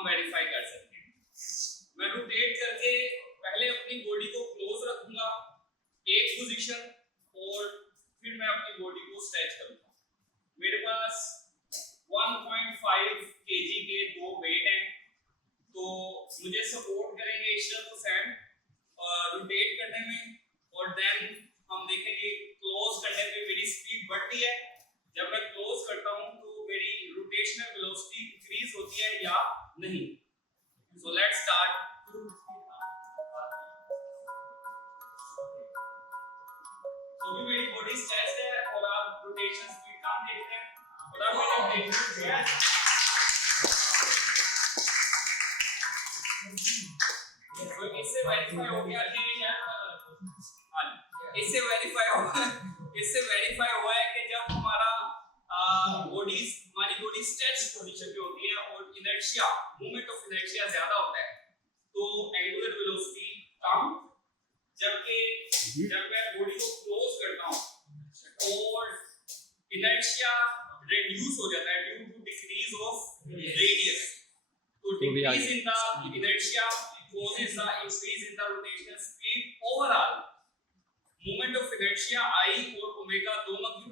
हम वेरीफाई कर सकते हैं। मैं रोटेट करके पहले अपनी बॉडी को क्लोज रखूंगा एक पोजीशन और फिर मैं अपनी बॉडी को स्ट्रेच करूंगा। मेरे पास 1.5 kg के दो वेट हैं, तो मुझे सपोर्ट करेंगे इशरत हुसैन रोटेट करने में, और देन हम देखेंगे क्लोज करने पे मेरी स्पीड बढ़ती है। जब मैं क्लोज करता हूं तो मेरी रोटेशनल वेलोसिटी इंक्रीज होती है या नहीं। So let's start. तो भी मेरी बॉडी स्ट्रेच है और आप रोटेशन स्पीड कम देखते हैं और अब मेरी रोटेशन जो है तो इससे वेरीफाई हो गया कि इससे वेरीफाई हुआ है कि जब हमारा हमारी बॉडी स्ट्रेच पोजीशन पे होती है और इनर्शिया मूवमेंट ऑफ इनर्शिया ज्यादा होता है तो एंगुलर वेलोसिटी कम, जबकि जब मैं बॉडी को क्लोज करता हूं और इनर्शिया रिड्यूस हो जाता है due to decrease of radius, तो decrease in the inertia causes the increase in the rotational speed। overall movement of inertia I और ओमेगा दोनों की